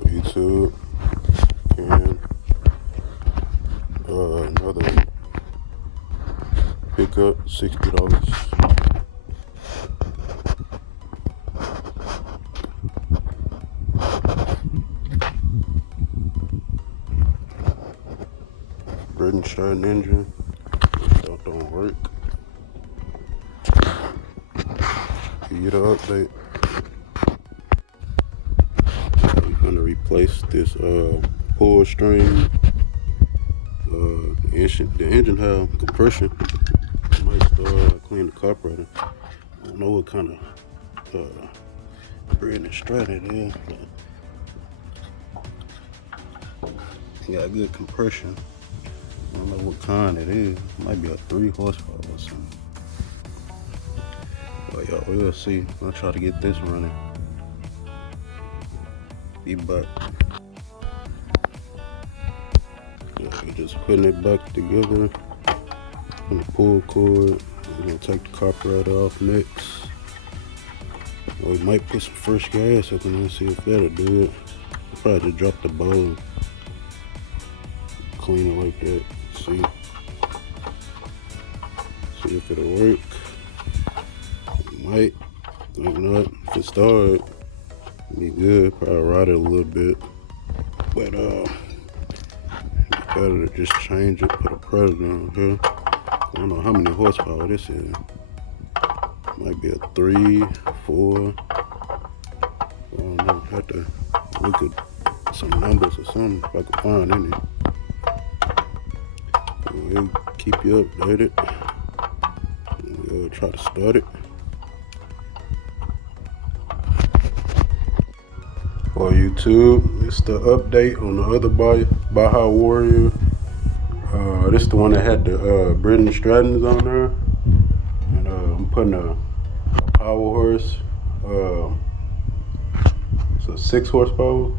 YouTube and another pickup, $60. Britain starting engine. That don't work. Give you the update. We're gonna replace this pull string. The engine have compression. Might start clean the carburetor. I don't know what kind of bread and strut it is, but it got good compression. I don't know what kind it is. It might be a 3 horsepower or something. But y'all, we'll see. I'll try to get this running. Be back. Yeah, we're just putting it back together on the pull cord. We're gonna take the carburetor off next. Or we might put some fresh gas up in there and see if that'll do it. I'll probably just drop the bowl, clean it like that. See if it'll work. It might. If not, if it start, be good. Probably ride it a little bit, but better to just change it. Put a predator on here. I don't know how many horsepower this is. Might be a 3, 4. I don't know. Have to look at some numbers or something if I can find any. We'll keep you updated. We'll try to start it. For YouTube, it's the update on the other Baja Warrior. This is the one that had the Britain Strattons on there. And I'm putting a power horse. It's a 6 horsepower. On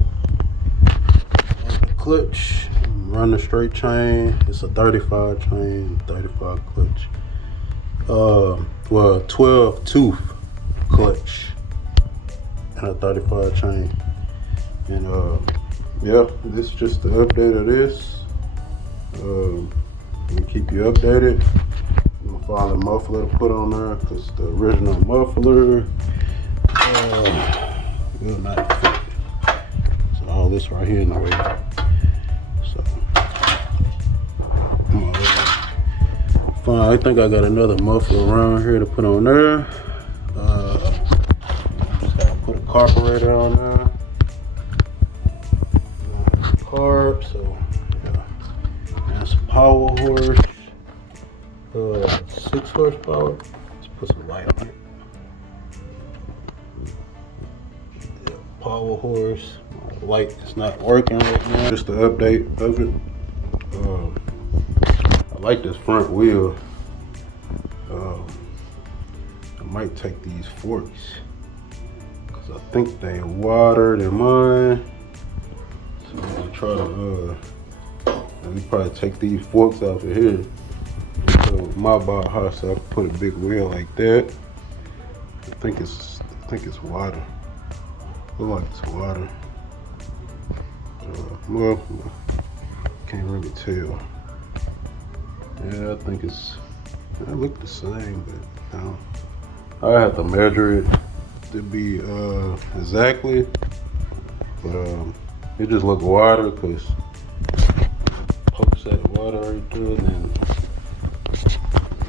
the clutch, run a straight chain. It's a 35 chain, 35 clutch. Well, 12 tooth clutch and a 35 chain. And yeah, this is just the update of this. We'll keep you updated. I'm gonna find a muffler to put on there because the original muffler will not fit. So all this right here in the way. So fine. I think I got another muffler around here to put on there. Just gotta put a carburetor on there. Carb, so yeah. That's a power horse. 6 horsepower. Let's put some light on it. Yeah, power horse. My light is not working right now. Just the update of it. I like this front wheel. I might take these forks because I think they wider than mine. So I'm gonna try to let me probably take these forks off of here. So my Baja, so I can put a big wheel like that. I think it's wider. Look like it's wider. Well, can't really tell. Yeah, I think it look the same, but no. I have to measure it to be exactly, but it just look wider because pokes that water right there, and then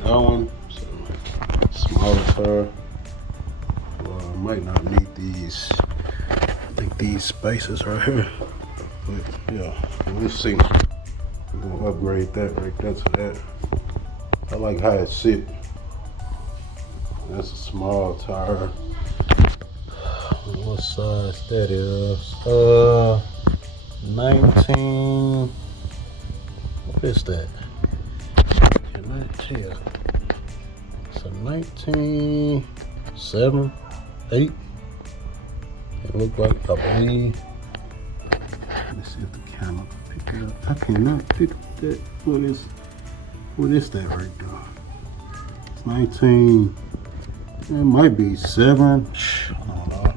that one, so smaller tire. Well, I might not need these. I think these spaces right here, but yeah, we'll see. I'm gonna upgrade that right there to that. I like how it sit. That's a small tire. What size that is? 19. What is that? Cannot tell. It's a 19, 7, 8. It look like, I believe. Let's see if the camera can pick it up. I cannot pick that. What is that right there? It's 19. It might be 7. I don't know.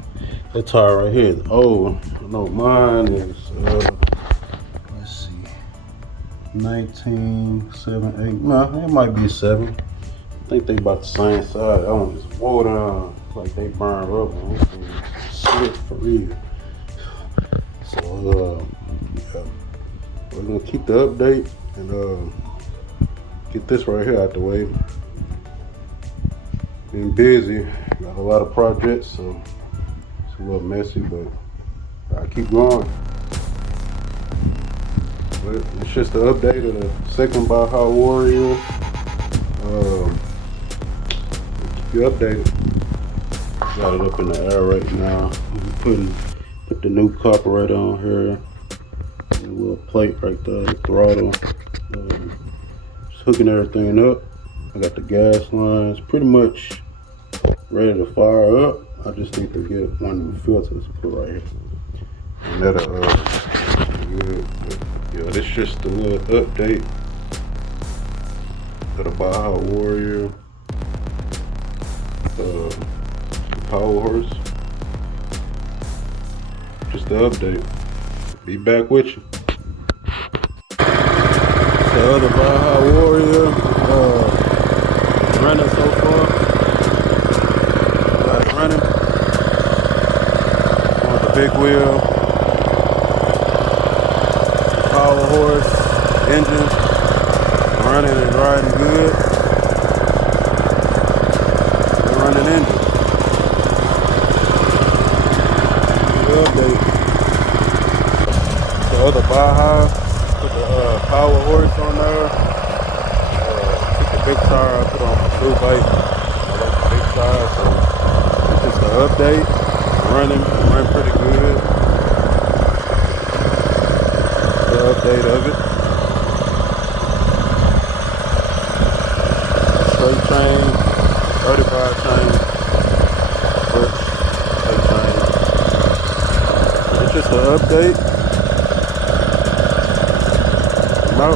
That tire right here is old. I know mine is let's see, 1978. No, it might be 7. I think they about the same size. That one just wore down like they burn rubber. This thing slick for real. So yeah, we're gonna keep the update and get this right here out the way. Been busy, got a lot of projects, so it's a little messy, but I keep going. But it's just the update of the second Baja Warrior. Keep you updated. Got it up in the air right now. Put the new carburetor on here. And a little plate right there, the throttle. Just hooking everything up. I got the gas lines pretty much ready to fire up. I just need to get one of the filters put right here. And that'll good. But yeah, this just a little update of the Baja Warrior power horse. Just the update. Be back with you. The other Baja Warrior running so far. Running on the big wheel, power horse, engine, running and riding good. The running engine. The other Baja, put the power horse on there. Took the big tire I put on my blue bike. I like the big tire, so it's just an update. Run pretty good. The update of it. Straight chain, 35 chain, clutch, straight chain. It's just an update. No.